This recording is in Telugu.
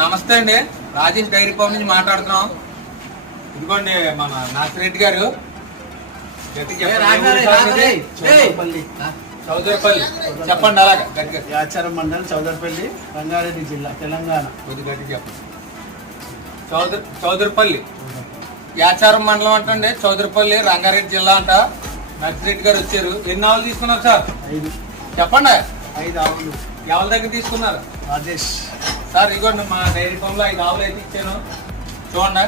నమస్తే అండి, రాజేష్ డైరీ ఫామ్ నుంచి మాట్లాడుతున్నాం. ఇదిగోండి మన నాసిరెడ్డి గారు. చౌదరిపల్లి చెప్పండి. అలాగా గట్టిగా. యాచారం మండలం చౌదరిపల్లి, రంగారెడ్డి జిల్లా, తెలంగాణ. కొద్ది గట్టి చెప్పండి. చౌదరిపల్లి యాచారం మండలం అంటండి, చౌదరిపల్లి, రంగారెడ్డి జిల్లా అంట. నాసిరెడ్డి గారు వచ్చారు. ఎన్ని ఆవులు తీసుకున్నారు సార్? 5 చెప్పండి. 5 ఆవులు. ఎవరి దగ్గర తీసుకున్నారు రాజేష్ సార్? ఇదిగోండి మా డైరీ ఫామ్ లో 5 ఆవులు అయితే ఇచ్చాను, చూడండి.